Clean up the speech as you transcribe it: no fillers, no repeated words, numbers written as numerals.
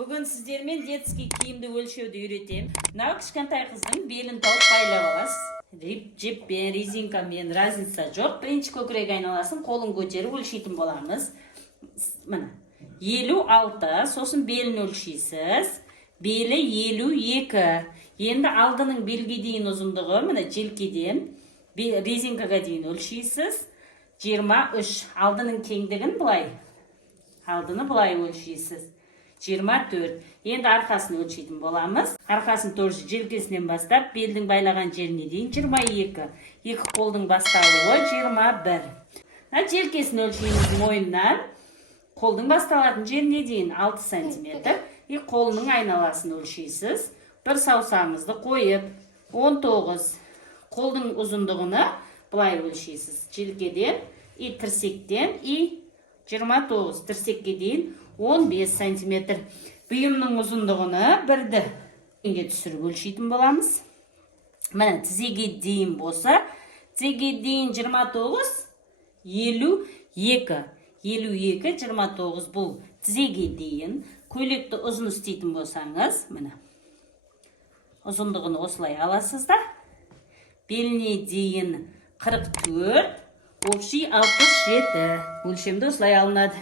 Бүгін сіздермен детский киімді өлшеуді үйретемін. Мынау кішкентай қыздың белін тауып байлап аласыз. Жіппен, резинкамен разница жоқ. Бірінші көкірек айналасын қолын көтеріп өлшейтін боламыз. Мына 56, сосын белін өлшейсіз. Белі 52. Енді алдының белге дейін ұзындығы, мына желкеден резинкаға дейін өлшейсіз. 23. Алдының кеңдігін былай. Алдыны былай өлшейсіз. 24. Енді арқасын өлшейтін боламыз. Арқасын тоже желкесінен бастап, белдің байлаған жеріне дейін 22. Екі қолдың басталуы 21. Желкесін өлшейміз мойыннан. Қолдың басталатын жеріне дейін 6 см. Қолының айналасын өлшейсіз. Бір саусағыңызды қойып 19. Қолдың ұзындығыны былай өлшейсіз. Желкеден, тірсектен, 29. Тірсекке дейін 15 см. Бұйымның ұзындығыны бірді түсіріп өлшейтін боламыз. Міне тізеге дейін болса, тізеге дейін 29, 52. 52, 29 бұл тізеге дейін. Көйлекті ұзын істейтін болсаңыз, міне ұзындығын осылай аласыз да. Беліне дейін 44, общий 67. Өлшемді осылай алынады.